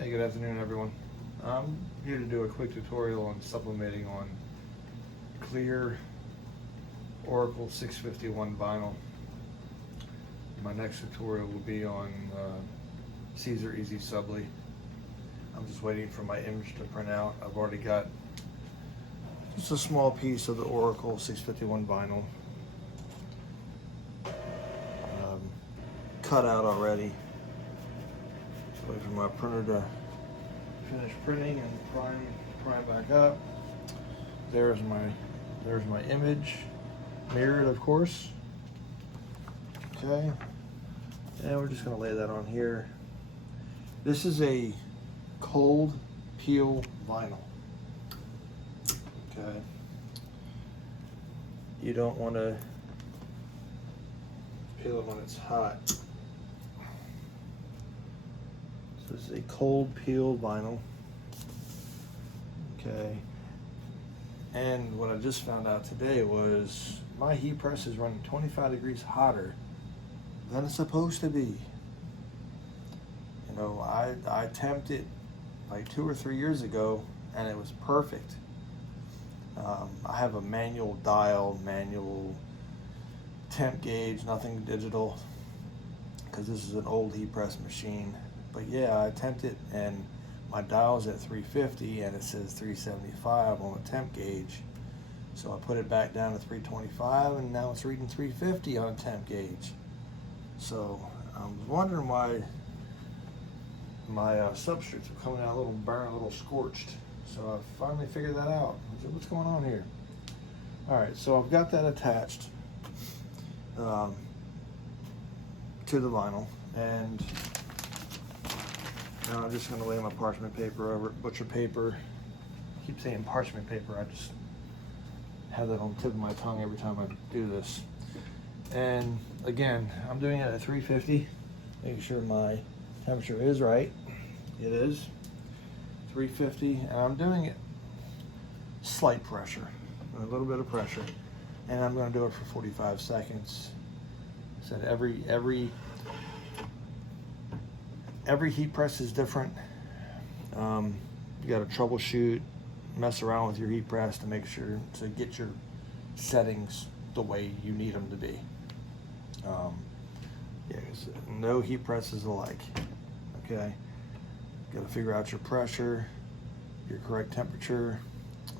Hey, good afternoon, everyone. I'm here to do a quick tutorial on supplementing on clear Oracle 651 vinyl. My next tutorial will be on Caesar Easy Subly. I'm just waiting for my image to print out. I've already got just a small piece of the Oracle 651 vinyl cut out already. Wait for my printer to finish printing and prime back up. There's my image, mirrored of course. Okay, and we're just gonna lay that on here. This is a cold peel vinyl. Okay, you don't want to peel it when it's hot. This is a cold peel vinyl. Okay, and what I just found out today was my heat press is running 25 degrees hotter than it's supposed to be. You know, I temped it like 2 or 3 years ago and it was perfect. I have a manual dial, manual temp gauge, nothing digital, because this is an old heat press machine. But yeah, I temped it and my dial's at 350 and it says 375 on the temp gauge. So I put it back down to 325 and now it's reading 350 on a temp gauge. So I was wondering why my substrates are coming out a little burnt, a little scorched. So I finally figured that out. I said, what's going on here? All right, so I've got that attached to the vinyl, and now I'm just going to lay my parchment paper over it, butcher paper. I keep saying parchment paper, I just have that on the tip of my tongue every time I do this. And again, I'm doing it at 350, making sure my temperature is right. It is 350, and I'm doing it slight pressure, a little bit of pressure, and I'm going to do it for 45 seconds. Said every heat press is different. You got to troubleshoot, mess around with your heat press to make sure to get your settings the way you need them to be. Yeah, no heat press is alike. Okay, got to figure out your pressure, your correct temperature.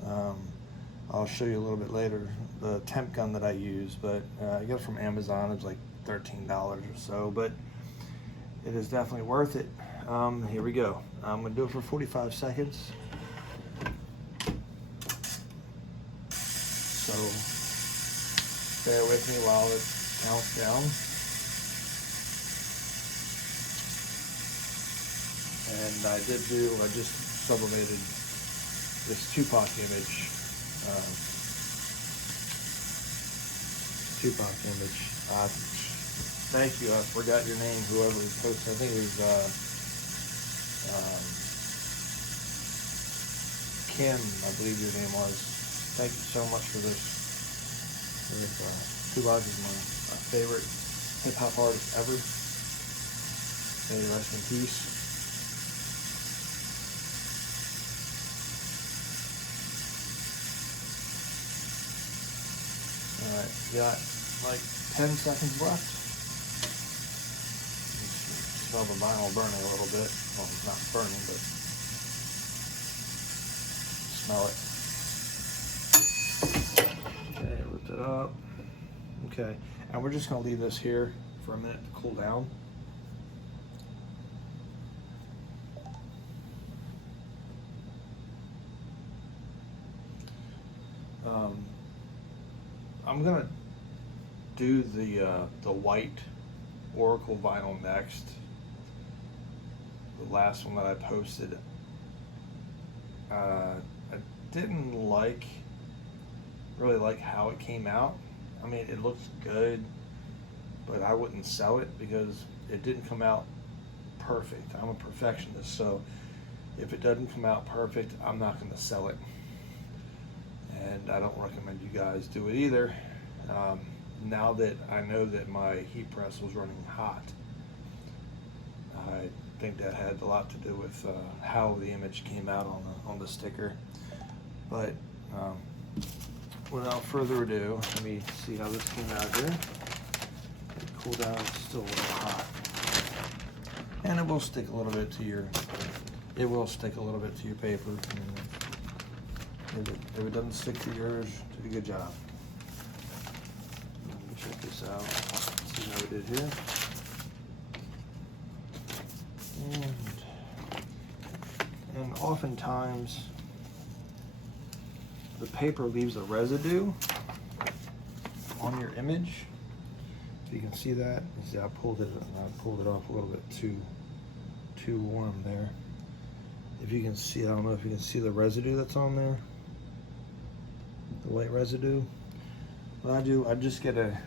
I'll show you a little bit later the temp gun that I use, but I got it from Amazon. It was like $13 or so, but it is definitely worth it. Here we go. I'm gonna do it for 45 seconds. So bear with me while it counts down. And I just sublimated this Tupac image. Thank you, I forgot your name, whoever posted. I think it was Kim, I believe your name was. Thank you so much for this. Tupac is my favorite hip-hop artist ever. May he rest in peace. Alright, got like 10 seconds left. Smell the vinyl burning a little bit. Well, it's not burning, but smell it. Okay, lift it up. Okay, and we're just gonna leave this here for a minute to cool down. I'm gonna do the white Oracle vinyl next. The last one that I posted, I didn't really like how it came out. I mean, it looks good, but I wouldn't sell it because it didn't come out perfect. I'm a perfectionist, so if it doesn't come out perfect, I'm not going to sell it. And I don't recommend you guys do it either. Now that I know that my heat press was running hot, I think that had a lot to do with how the image came out on the sticker. But without further ado, let me see how this came out here. Cool down, it's still a little hot. And it will stick a little bit to your, paper. If it doesn't stick to yours, did a good job. Let me check this out, see how we did here. And oftentimes, the paper leaves a residue on your image. You can see that. You see, I pulled it off a little bit too warm there. If you can see, I don't know if you can see the residue that's on there, the white residue. What I do, I just get a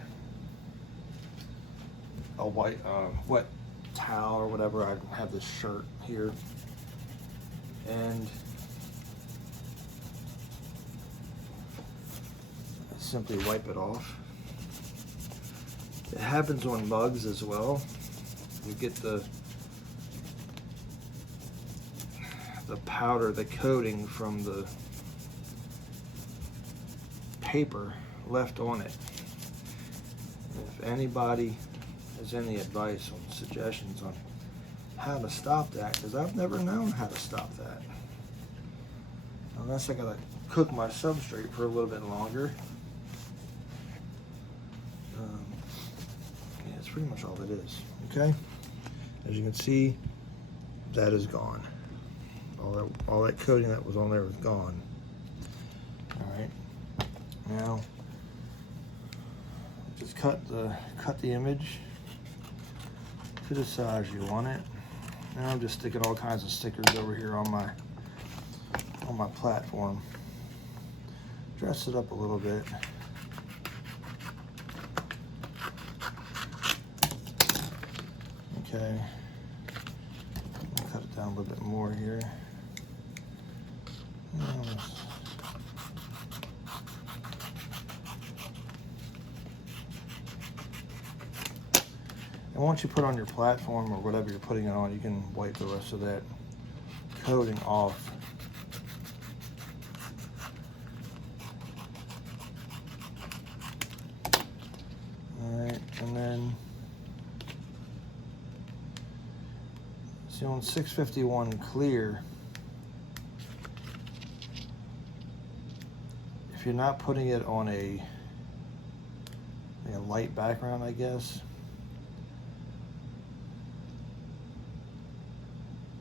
white wet towel or whatever. I have this shirt here, and I simply wipe it off. It happens on mugs as well. You get the powder, the coating from the paper left on it. If anybody has any advice or suggestions on how to stop that, because I've never known how to stop that. Unless I gotta cook my substrate for a little bit longer. Yeah, it's pretty much all it is. Okay? As you can see, that is gone. All that coating that was on there was gone. All right. Now, just cut the image to the size you want it. Now I'm just sticking all kinds of stickers over here on my platform. Dress it up a little bit. Okay. I'll cut it down a little bit more here. And once you put on your platform or whatever you're putting it on, you can wipe the rest of that coating off. Alright, and then see on 651 clear, if you're not putting it on a light background, I guess,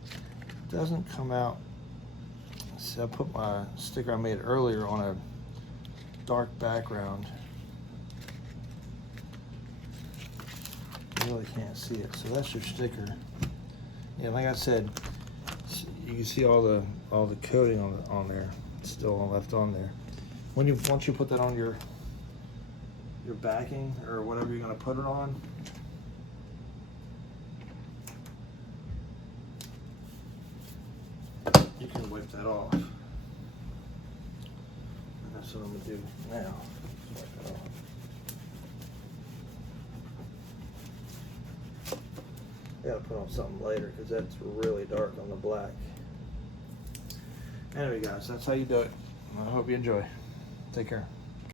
it doesn't come out. See, I put my sticker I made earlier on a dark background. You really can't see it, so that's your sticker. Yeah, like I said, you can see all the coating on there, it's still left on there. Once you put that on your backing or whatever you're going to put it on, you can wipe that off. And that's what I'm going to do now. Wipe that off. I gotta put on something later because that's really dark on the black. Anyway guys, that's how you do it. I hope you enjoy. Take care.